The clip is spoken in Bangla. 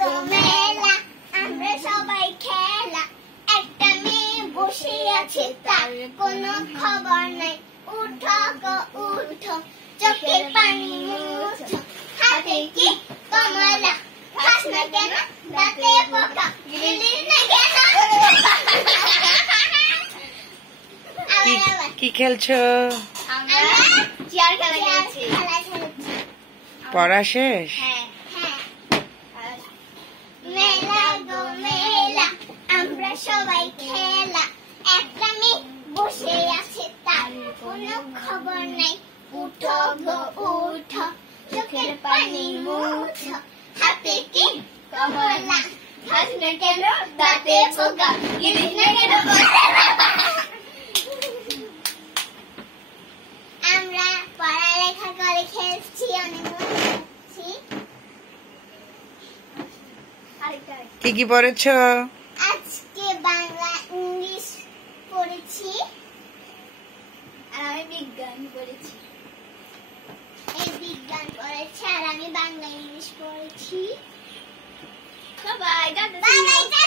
গো মেলা, আমরা সবাই খেলা। একটা মেয়ে বসে আছে, তার কোনো খবর নাই। উঠো গো উঠো, চোখের পানি মুছো। হাতে কি কমলা, খাস না কেন দাঁতে পোকা, গিলিস না কেন? কি খেলছো? আমরা চেয়ার খেলা খেলছি। পড়া শেষ? হ্যাঁ হ্যাঁ। মেলা গো মেলা, আমরা সবাই খেলা। একটা মেয়ে বসে আছে, তার কোনো খবর নাই। উঠো গো উঠো, চোখের পানি মুছো। হাতে কি কমলা, খাস না কেন দাঁতে পোকা, গিলিস না কেন? আমরা পড়ালেখা করে খেলছি, অনেক মজা করছি। কি কি পড়েছো? আজকে বাংলা ইংলিশ পড়েছি, আর আমি বিজ্ঞান পড়েছি। এই বিজ্ঞান পড়েছি আর আমি বাংলা ইংলিশ পড়েছি। Bye bye.